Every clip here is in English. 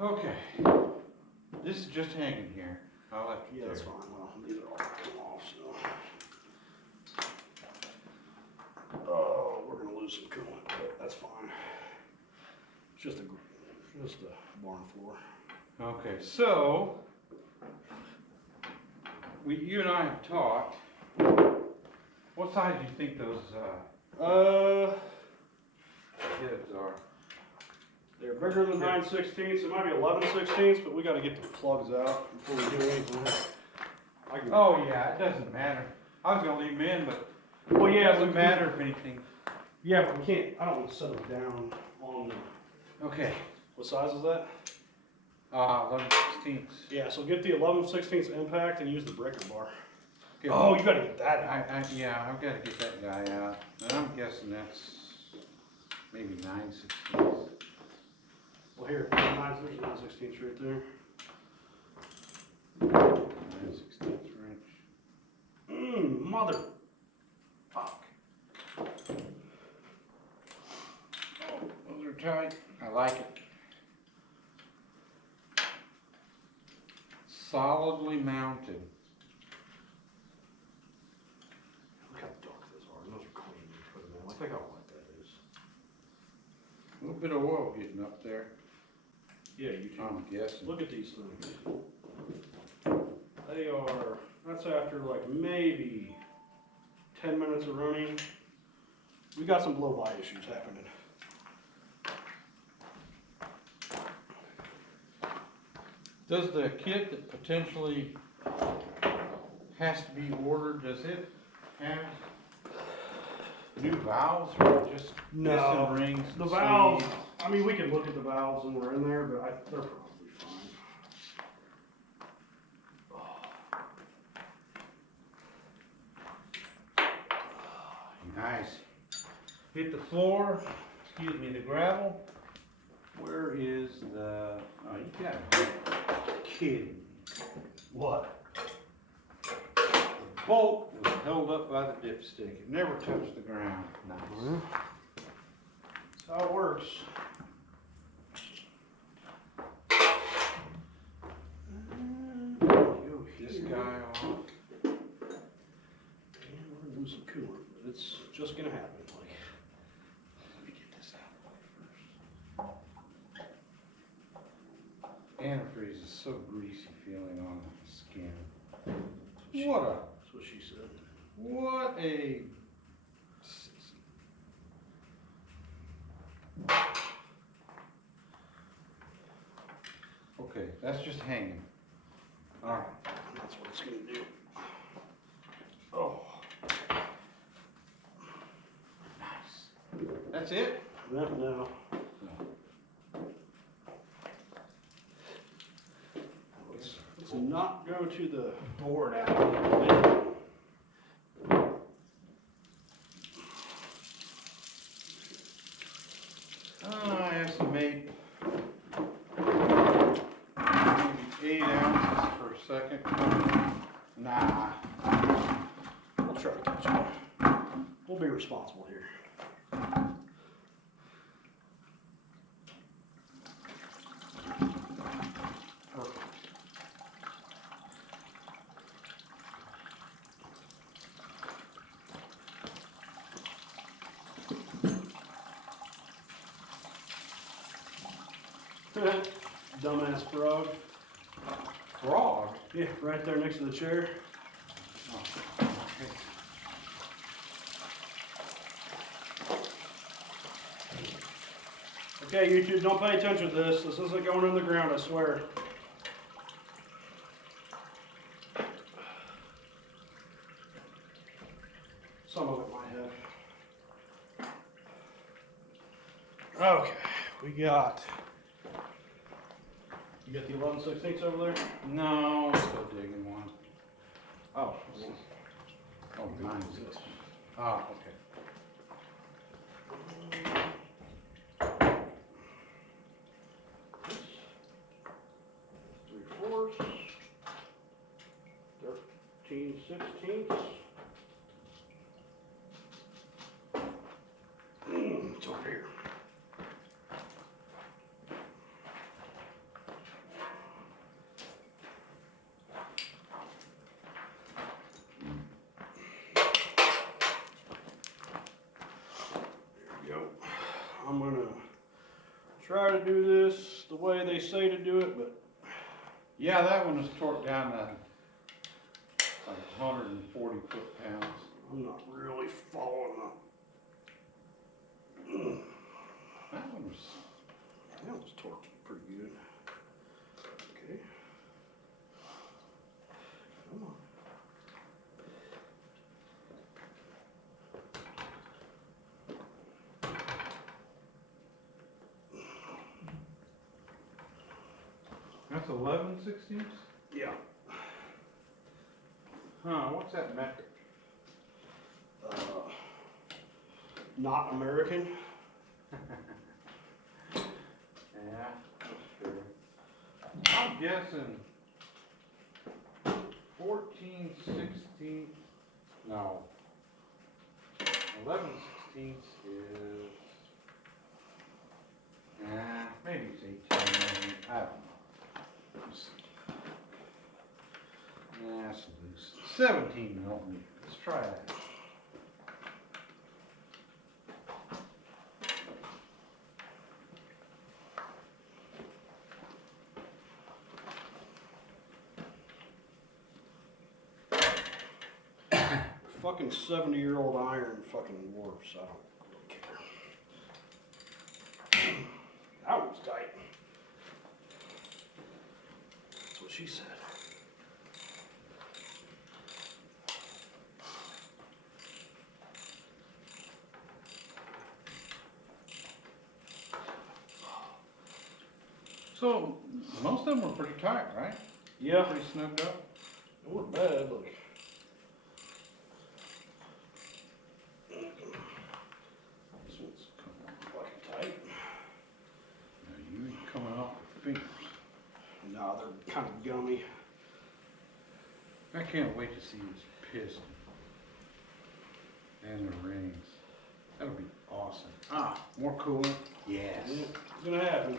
Okay. This is just hanging here. I'll let you. Yeah, that's fine. Well, these are all gonna come off, so. Oh, we're gonna lose some coolant, but that's fine. It's just a barn floor. Okay, so you and I have talked. What size do you think those heads are? They're bigger than 9/16. It might be 11/16, but we got to get the plugs out before we do anything. Oh yeah, it doesn't matter. I was gonna leave them in, but Well, yeah, it doesn't matter if anything. Yeah, but we can't. I don't want to set them down on the. Okay. What size is that? 11/16. Yeah, so get the 11/16 impact and use the breaker bar. Good. Oh, you got to get that out. Yeah, I've got to get that guy out. And I'm guessing that's maybe 9/16. Well, here, there's 9/16 right there. 9/16 wrench. Mother. Fuck. Oh, those are tight. I like it. Solidly mounted. Look how dark those are. Those are clean. Put them in. Like, think how white that is. A little bit of oil getting up there. Yeah, you too. I'm guessing. Look at these things. They are, that's after like maybe 10 minutes of running. We got some blow-by issues happening. Does the kit that potentially has to be ordered, does it have new valves or just missing rings? The and valves, sleeves? I mean, we can look at the valves when we're in there, but they're probably fine. Nice. Hit the floor, excuse me, the gravel. Where is the, oh, you gotta be kidding. What? The bolt was held up by the dipstick. It never touched the ground. Nice. That's how it works. This guy off. And we're gonna lose some coolant, but it's just gonna happen. Like, Let me get this out of the way first. Antifreeze is so greasy feeling on the skin. that's what she said. What a sissy. Okay, that's just hanging. All right. That's what it's gonna do. Oh, Nice. That's it? no. Let's not go to the board out. I estimate maybe 8 ounces per second. Nah. We'll try to catch up. We'll be responsible here. Perfect. Dumbass frog. Frog? Yeah, right there next to the chair. Oh, okay. Okay, YouTube, don't pay attention to this. This isn't going in the ground, I swear. Some of it might have. Okay, we got. You got the 11/16 over there? No, I'm still digging one. Oh, Oh, mine is this. Oh, okay. Three-fourths, 13/16. It's over here. I'm gonna try to do this the way they say to do it, but Yeah, that one was torqued down to like 140 foot-pounds. I'm not really following up. That one That was torqued pretty good. Okay. Come on. that's 11/16. Yeah. Huh? What's that metric? Not American. Yeah, that's true. I'm guessing 14/16. No. 11/16 is. Maybe it's 18. I don't know. That's loose. 17 millimeters. Let's try that. Fucking 70-year-old iron fucking warps. I don't really care. That was tight. That's what she said. So, most of them were pretty tight, right? Yeah. Pretty snugged up. It wasn't bad. Look. This one's fucking tight. Now, you ain't coming off your fingers. Nah, they're kind of gummy. I can't wait to see this piston and the rings. That'll be awesome. Ah, more coolant. Yes. Yeah, it's gonna happen.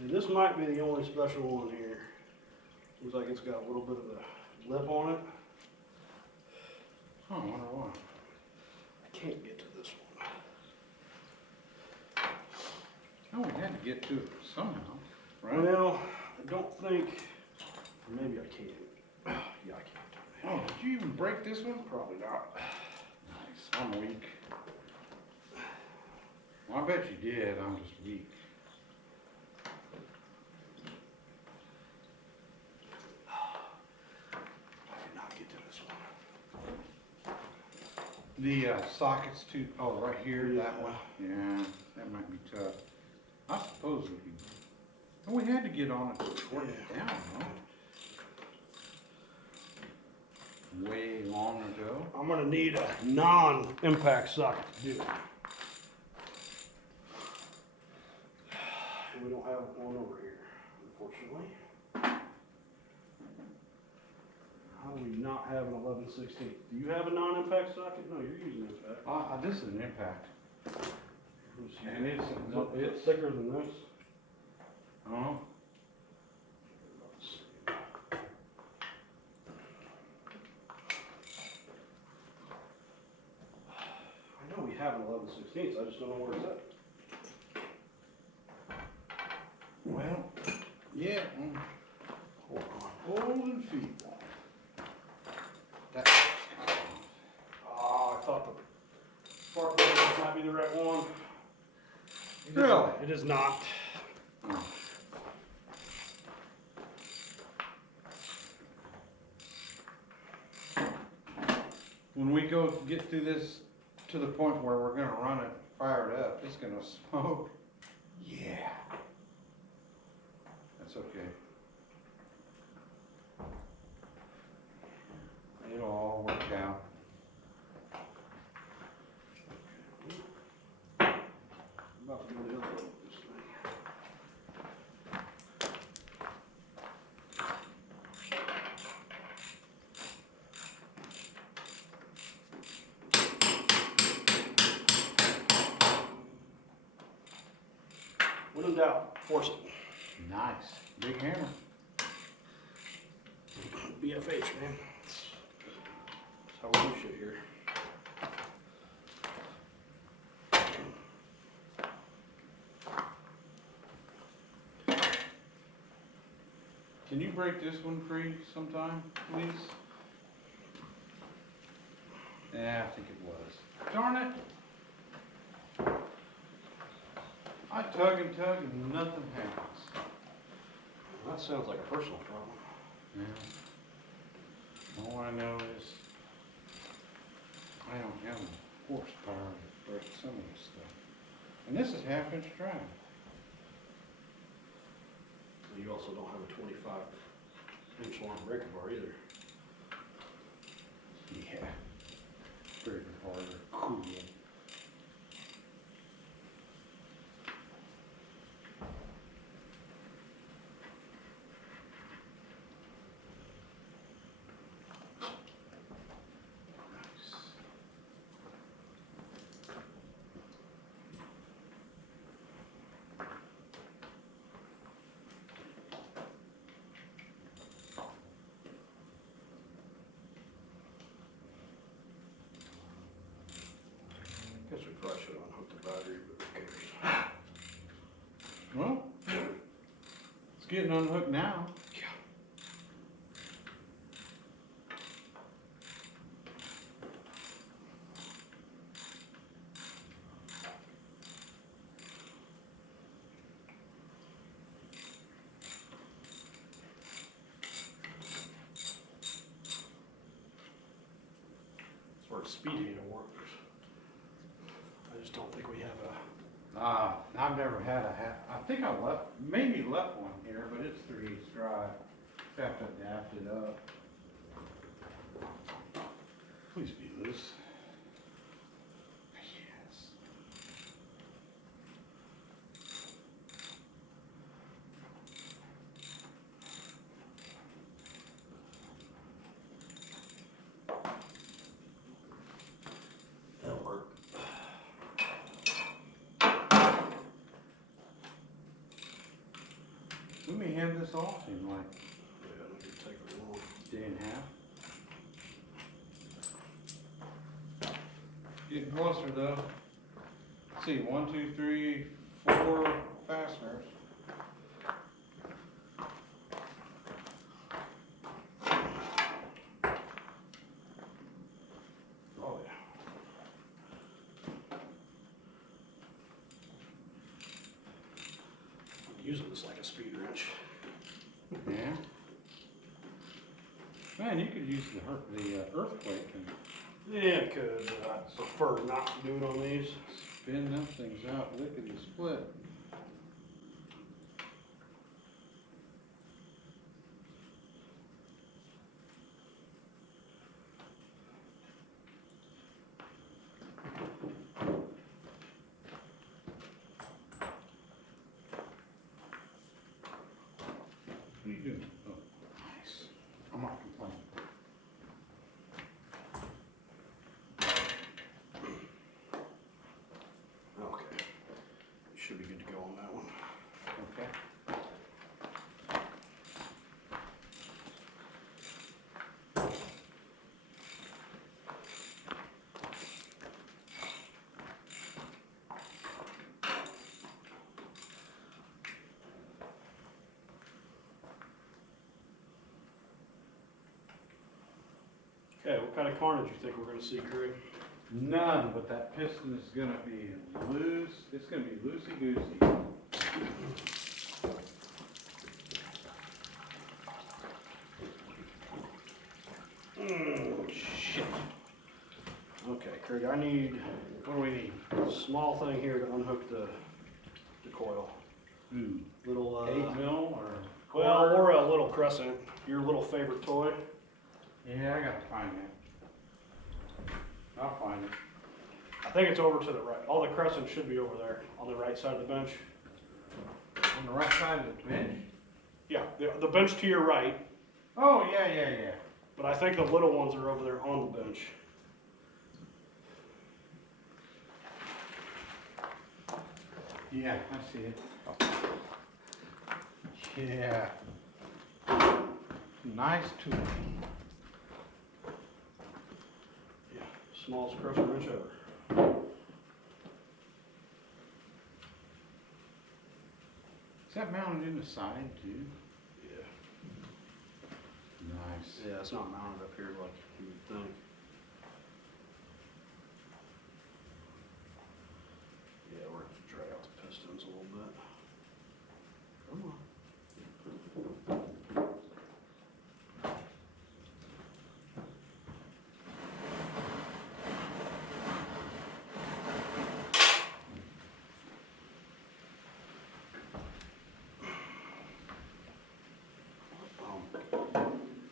And this might be the only special one here. Looks like it's got a little bit of a lip on it. Huh, I wonder why. I can't get to this one. Oh, we had to get to it somehow, right? Well, I don't think, or maybe I can. Yeah, I can't. Oh, did you even break this one? Probably not. Nice. I'm weak. Well, I bet you did. I'm just weak. I did not get to this one. The sockets too. Oh, right here, Yeah. that one. Yeah, that might be tough. I suppose we could. Oh, we had to get on it to torque it down, huh? Way long ago. I'm gonna need a non-impact socket to do it. And we don't have one over here, unfortunately. How do we not have an 11/16? Do you have a non-impact socket? No, you're using impact. This is an impact. And it's It's thicker than this. Oh. I know we have an 11/16, I just don't know where it's at. Well, yeah. Hold on. Holding feet. That. Oh, I thought the spark plug might be the right one. Really? It is not. Oh. When we go get through this to the point where we're gonna run it, fire it up, it's gonna smoke. Yeah. That's okay. It'll all work out. I'm about to do the other one with this thing. When in doubt, force it. Nice. Big hammer. BFH, man. That's how we do shit here. Can you break this one free sometime, please? Yeah, I think it was. Darn it! I tug and nothing happens. That sounds like a personal problem. Yeah. All I know is I don't have the horsepower to break some of this stuff. And this is half-inch drive. You also don't have a 25-inch long breaker bar either. Yeah. Breaker bar, cool. Guess we probably should have unhooked the battery, but who cares? Well, it's getting unhooked now. Yeah. That's where speed heater works. I just don't think we have a. I've never had a half. I think I maybe left one here, but it's 3/8 drive. Just have to adapt it up. Please be loose. Yes. That'll work. We may have this off in like Yeah, it could take a long. day and a half. Getting closer though. Let's see, 1, 2, 3, 4 fasteners. Oh yeah. I'm using this like a speed wrench. Yeah. Man, you could use the earthquake and Yeah, it could, but I prefer not to do it on these. spin them things out lickety split. What are you doing? Oh, nice. I'm not complaining. Okay. You should be good to go on that one. Okay. Okay, what kind of carnage you think we're gonna see, Craig? None, but that piston is gonna be loose. It's gonna be loosey-goosey. Shit. Okay, Craig, I need What do we need? a small thing here to unhook the coil. Ooh, Little, 8 mil or? well, or a little crescent, your little favorite toy. Yeah, I gotta find that. I'll find it. I think it's over to the right. All the crescents should be over there on the right side of the bench. On the right side of the bench? Yeah, the bench to your right, Oh, yeah. but I think the little ones are over there on the bench. Yeah, I see it. Yeah. Nice tool. Yeah, smallest crescent wrench ever. Is that mounted in the side too? Yeah. nice. Yeah, it's not mounted up here like you would think. Yeah, we're gonna have to drag out the pistons a little bit. Come on.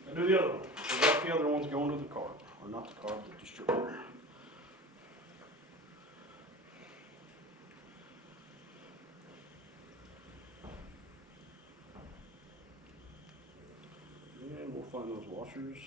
I do the other one. We got the other ones going to the cart, or not the cart, the distributor. And we'll find those washers.